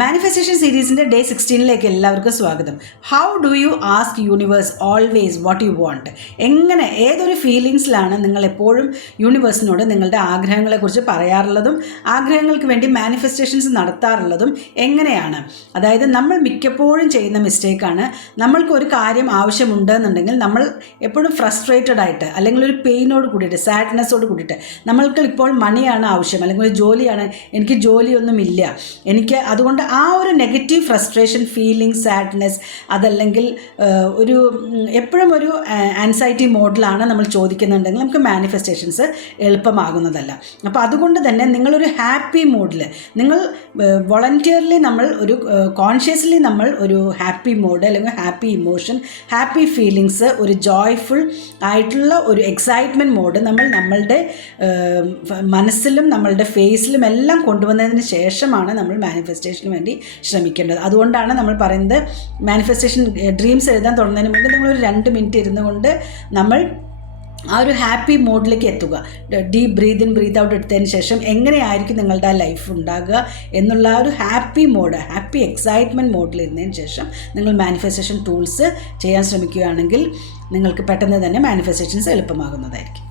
Manifestation സീരീസിൻ്റെ day 16ലേക്ക് എല്ലാവർക്കും സ്വാഗതം. How do you ask universe always what you want? എങ്ങനെ, ഏതൊരു ഫീലിങ്സിലാണ് നിങ്ങൾ എപ്പോഴും യൂണിവേഴ്സിനോട് നിങ്ങളുടെ ആഗ്രഹങ്ങളെക്കുറിച്ച് പറയാറുള്ളതും ആഗ്രഹങ്ങൾക്ക് വേണ്ടി മാനിഫെസ്റ്റേഷൻസ് നടത്താറുള്ളതും എങ്ങനെയാണ്? അതായത് നമ്മൾ മിക്കപ്പോഴും ചെയ്യുന്ന മിസ്റ്റേക്കാണ്, നമ്മൾക്കൊരു കാര്യം ആവശ്യമുണ്ടെന്നുണ്ടെങ്കിൽ നമ്മൾ എപ്പോഴും ഫ്രസ്ട്രേറ്റഡ് ആയിട്ട് അല്ലെങ്കിൽ ഒരു പെയിനോട് കൂടിയിട്ട്, സാഡ്നെസ്സോട് കൂടിയിട്ട്, നമ്മൾക്ക് ഇപ്പോൾ മണിയാണ് ആവശ്യം അല്ലെങ്കിൽ ഒരു ജോലിയാണ്, എനിക്ക് ജോലിയൊന്നുമില്ല, എനിക്ക് അതുകൊണ്ട് ആ ഒരു നെഗറ്റീവ് ഫ്രസ്ട്രേഷൻ, ഫീലിംഗ്, സാഡ്നെസ്, അതല്ലെങ്കിൽ ഒരു എപ്പോഴും ഒരു ആൻസൈറ്റി മോഡിലാണ് നമ്മൾ ചോദിക്കുന്നുണ്ടെങ്കിൽ നമുക്ക് മാനിഫെസ്റ്റേഷൻസ് എളുപ്പമാകുന്നതല്ല. അപ്പോൾ അതുകൊണ്ട് തന്നെ നിങ്ങളൊരു ഹാപ്പി മൂഡിൽ, നിങ്ങൾ വോളണ്ടിയർലി, നമ്മൾ ഒരു കോൺഷ്യസ്ലി നമ്മൾ ഒരു ഹാപ്പി മോഡ് അല്ലെങ്കിൽ ഹാപ്പി ഇമോഷൻ, ഹാപ്പി ഫീലിങ്സ്, ഒരു ജോയ്ഫുൾ ആയിട്ടുള്ള ഒരു എക്സൈറ്റ്മെൻറ്റ് മോഡ് നമ്മൾ നമ്മളുടെ മനസ്സിലും നമ്മളുടെ ഫേസിലും എല്ലാം കൊണ്ടുവന്നതിന് ശേഷമാണ് നമ്മൾ മാനിഫെസ്റ്റേഷന് വേണ്ടി ശ്രമിക്കേണ്ടത്. അതുകൊണ്ടാണ് നമ്മൾ പറയുന്നത്, മാനിഫെസ്റ്റേഷൻ ഡ്രീംസ് എഴുതാൻ തുടങ്ങുന്നതിന് മുമ്പ് നിങ്ങളൊരു 2 മിനിറ്റ് ഇരുന്നു കൊണ്ട് നമ്മൾ ആ ഒരു ഹാപ്പി മോഡിലേക്ക് എത്തുക. Deep breath in breath out എടുത്തതിന് ശേഷം എങ്ങനെയായിരിക്കും നിങ്ങളുടെ ആ ലൈഫ് ഉണ്ടാകുക എന്നുള്ള ആ ഒരു ഹാപ്പി മോഡ്, ഹാപ്പി എക്സൈറ്റ്മെൻറ്റ് മോഡിലിരുന്നതിന് ശേഷം നിങ്ങൾ മാനിഫെസ്റ്റേഷൻ ടൂൾസ് ചെയ്യാൻ ശ്രമിക്കുകയാണെങ്കിൽ നിങ്ങൾക്ക് പെട്ടെന്ന് തന്നെ മാനിഫെസ്റ്റേഷൻസ് എളുപ്പമാകുന്നതായിരിക്കും.